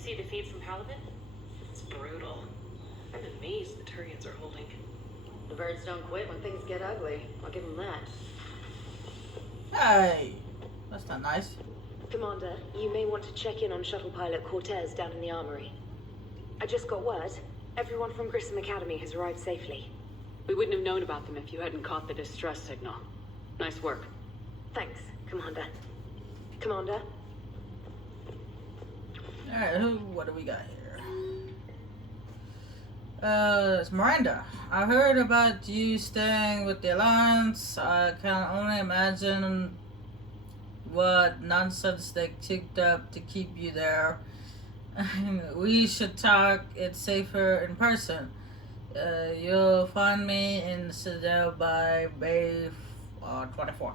See the feed from Paladin? It's brutal. I'm amazed the Turians are holding. The birds don't quit when things get ugly. I'll give them that. Hey! That's not nice. Commander, you may want to check in on shuttle pilot Cortez down in the armory. I just got word. Everyone from Grissom Academy has arrived safely. We wouldn't have known about them if you hadn't caught the distress signal. Nice work. Thanks, Commander. Commander? Alright, what do we got here? It's Miranda. I heard about you staying with the Alliance. I can only imagine what nonsense they kicked up to keep you there. We should talk. It's safer in person. You'll find me in the Citadel by Bay 24.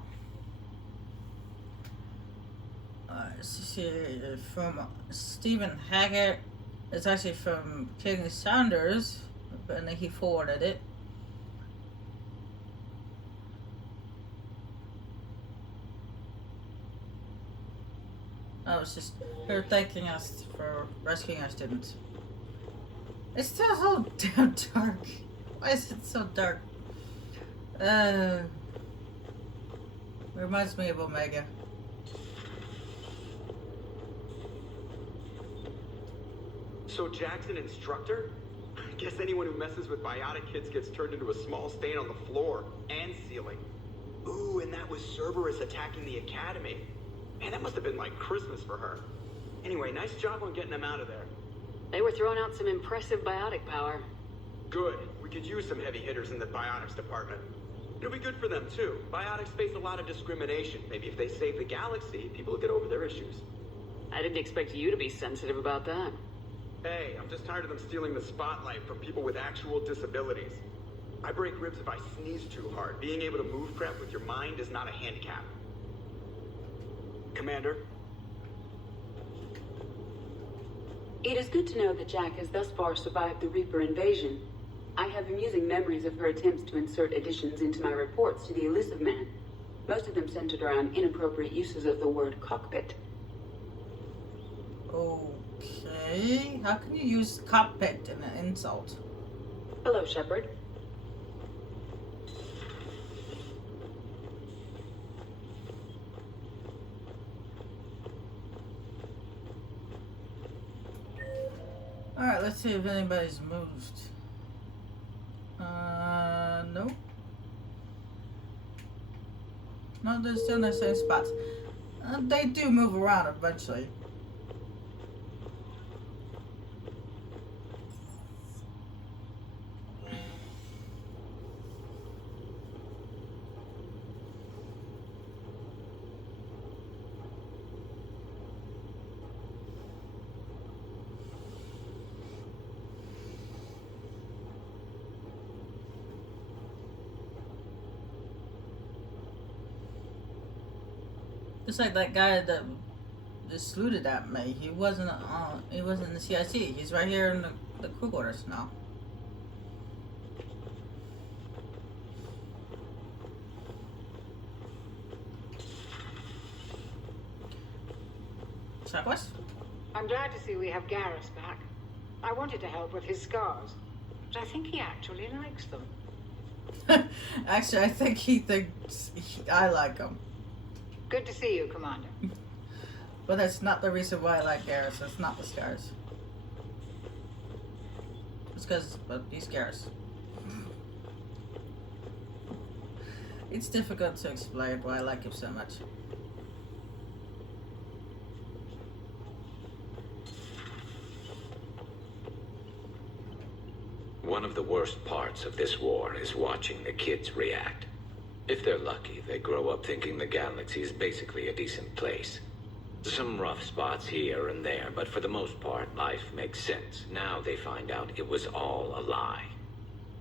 From Stephen Hackett. It's actually from King Saunders, and he forwarded it. I was just her thanking us for rescuing our students. It's still so damn dark. Why is it so dark? Reminds me of Omega. So Jack's an instructor? I guess anyone who messes with biotic kids gets turned into a small stain on the floor and ceiling. Ooh, and that was Cerberus attacking the academy. Man, that must have been like Christmas for her. Anyway, nice job on getting them out of there. They were throwing out some impressive biotic power. Good. We could use some heavy hitters in the biotics department. It'll be good for them too. Biotics face a lot of discrimination. Maybe if they save the galaxy, people will get over their issues. I didn't expect you to be sensitive about that. Hey, I'm just tired of them stealing the spotlight from people with actual disabilities. I break ribs if I sneeze too hard. Being able to move prep with your mind is not a handicap. Commander? It is good to know that Jack has thus far survived the Reaper invasion. I have amusing memories of her attempts to insert additions into my reports to the Elusive Man. Most of them centered around inappropriate uses of the word cockpit. Okay, how can you use cockpit in an insult? Hello, Shepard. Alright, let's see if anybody's moved. No. No, they're still in the same spots. They do move around eventually. Just like that guy that just saluted at me. He wasn't in the CIC. He's right here in the crew quarters now. Southwest? I'm glad to see we have Garrus back. I wanted to help with his scars, but I think he actually likes them. Actually, I think he thinks I like him. Good to see you, Commander. But that's not the reason why I like Garrus. It's not the scars. It's because of these scars. It's difficult to explain why I like him so much. One of the worst parts of this war is watching the kids react. If they're lucky, they grow up thinking the galaxy is basically a decent place. Some rough spots here and there, but for the most part, life makes sense. Now they find out it was all a lie.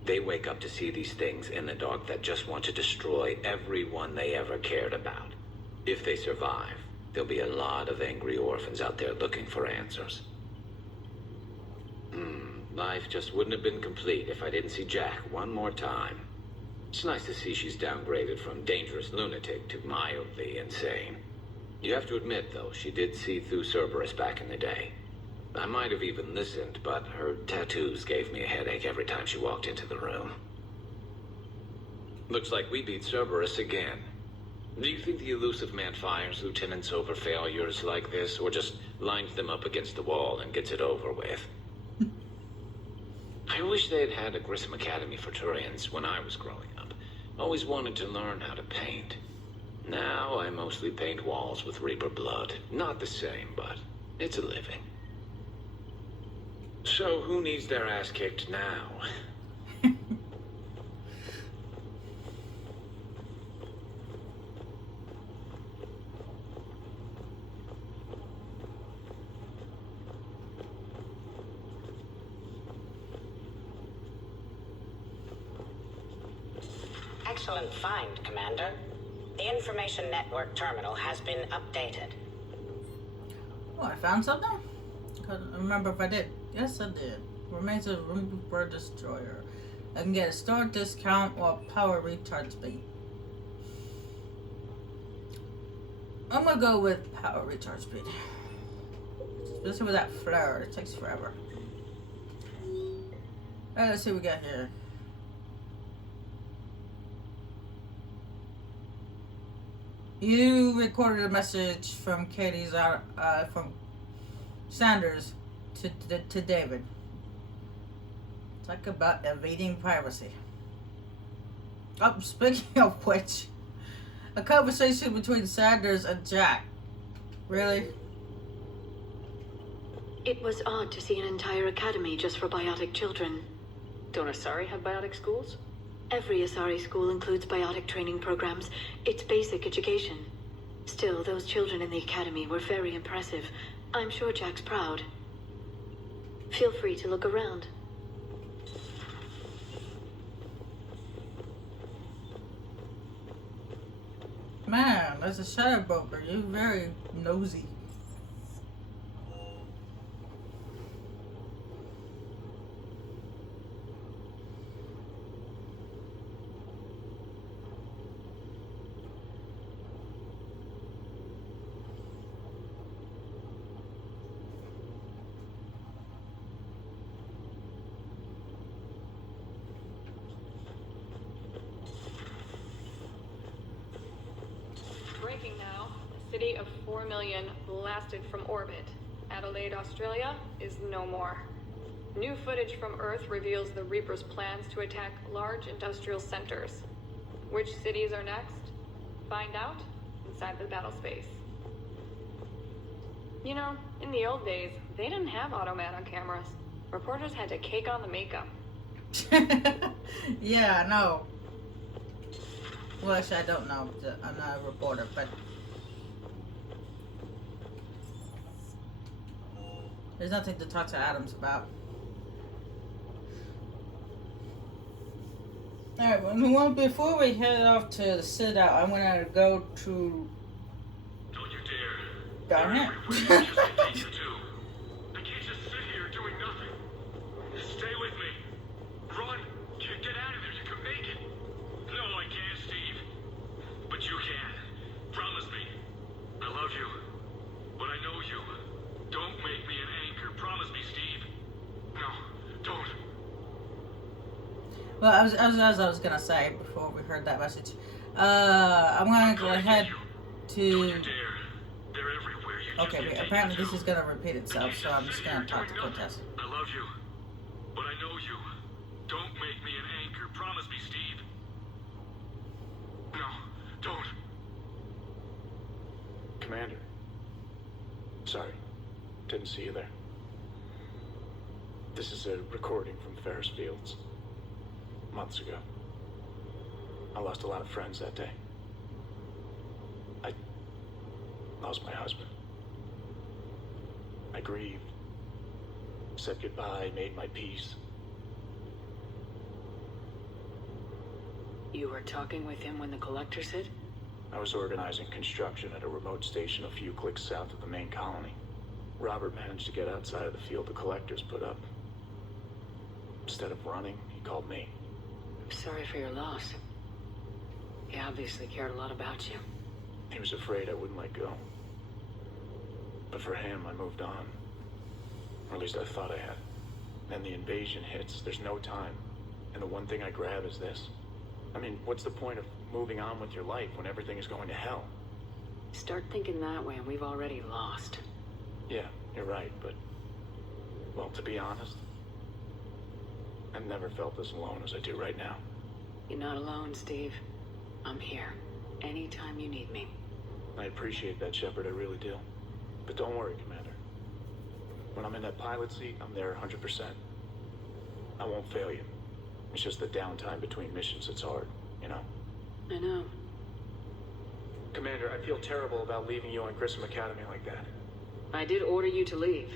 They wake up to see these things in the dark that just want to destroy everyone they ever cared about. If they survive, there'll be a lot of angry orphans out there looking for answers. Life just wouldn't have been complete if I didn't see Jack one more time. It's nice to see she's downgraded from dangerous lunatic to mildly insane. You have to admit, though, she did see through Cerberus back in the day. I might have even listened, but her tattoos gave me a headache every time she walked into the room. Looks like we beat Cerberus again. Do you think the elusive man fires lieutenants over failures like this, or just lines them up against the wall and gets it over with? I wish they had had a Grissom Academy for Turians when I was growing up. Always wanted to learn how to paint. Now I mostly paint walls with Reaper blood. Not the same, but it's a living. So who needs their ass kicked now? Excellent find, Commander. The information network terminal has been updated. Oh, I found something? Couldn't remember if I did. Yes, I did. Remains of Reaper Destroyer. I can get a store discount or power recharge speed. I'm gonna go with power recharge speed. Especially with that flare, it takes forever. Alright, let's see what we got here. You recorded a message from from Sanders to David. Talk about evading privacy. Oh, speaking of which, a conversation between Sanders and Jack. Really? It was odd to see an entire academy just for biotic children. Don't Asari have biotic schools? Every Asari school includes biotic training programs. It's basic education. Still, those children in the academy were very impressive. I'm sure Jack's proud. Feel free to look around. Man, there's a shadow broker. You're very nosy. Breaking now. City of 4 million blasted from orbit. Adelaide, Australia is no more. New footage from Earth reveals the Reaper's plans to attack large industrial centers. Which cities are next? Find out inside the battle space. You know, in the old days, they didn't have Automat on cameras. Reporters had to cake on the makeup. Yeah, I know. Well, actually, I don't know. I'm not a reporter, but there's nothing to talk to Adams about. Alright, well, before we head off to the sit-out, I'm gonna go to... Don't you dare. Down here. I can't just sit here doing nothing. Stay with me. Run. Get out of there. You can make it. No, I can't, Steve. But you can. Promise me. I love you. But I know you. Don't make me an anchor. Promise me, Steve. No, don't. Well, as I was gonna say before we heard that message, I'm gonna go ahead to... Don't you dare. They're everywhere. You just Okay, can't but take apparently me this is down. gonna repeat itself, so I'm just gonna talk to Cortez. I love you. But I know you. Don't make me an anchor. Promise me, Steve. No, don't. Commander. Sorry. Didn't see you there. This is a recording from Ferris Fields. Months ago. I lost a lot of friends that day. I lost my husband. I grieved, said goodbye, made my peace. You were talking with him when the collectors hit? I was organizing construction at a remote station a few clicks south of the main colony. Robert managed to get outside of the field the collectors put up. Instead of running, he called me. I'm sorry for your loss. He obviously cared a lot about you. He was afraid I wouldn't let go. But for him, I moved on. Or at least I thought I had. Then the invasion hits, there's no time. And the one thing I grab is this. I mean, what's the point of moving on with your life when everything is going to hell? Start thinking that way and we've already lost. Yeah, you're right, but... Well, to be honest, I've never felt as alone as I do right now. You're not alone, Steve. I'm here. Anytime you need me. I appreciate that, Shepard, I really do. But don't worry, Commander. When I'm in that pilot seat, I'm there 100%. I won't fail you. It's just the downtime between missions that's hard, you know? I know. Commander, I feel terrible about leaving you on Grissom Academy like that. I did order you to leave.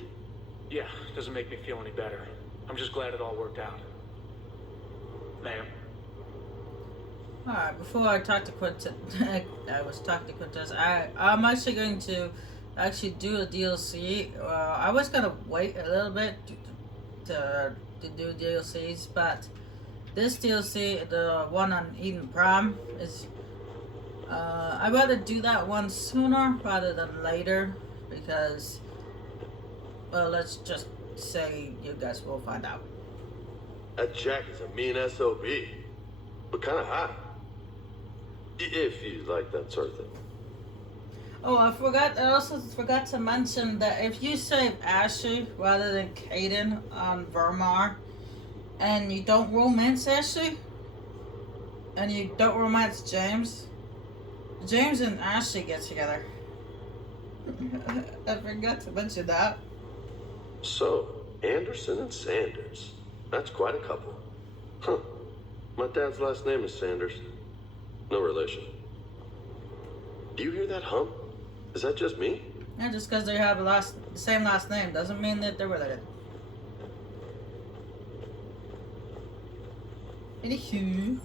Yeah, doesn't make me feel any better. I'm just glad it all worked out. Ma'am? Alright, before I talk to Quintus, I'm actually going to do a DLC. I was gonna wait a little bit to do DLCs, but this DLC, the one on Eden Prime, is I'd rather do that one sooner rather than later, because, well, let's just say you guys will find out. That Jack is a mean SOB, but kind of hot. If you like that sort of thing. Oh, I also forgot to mention that if you save Ashley rather than Caden on Vermar, and you don't romance Ashley, and you don't romance James, James and Ashley get together. I forgot to mention that. So, Anderson and Sanders. That's quite a couple. Huh. My dad's last name is Sanders. No relation. Do you hear that hum? Is that just me? Yeah, just because they have the same last name doesn't mean that they're related. Anywho,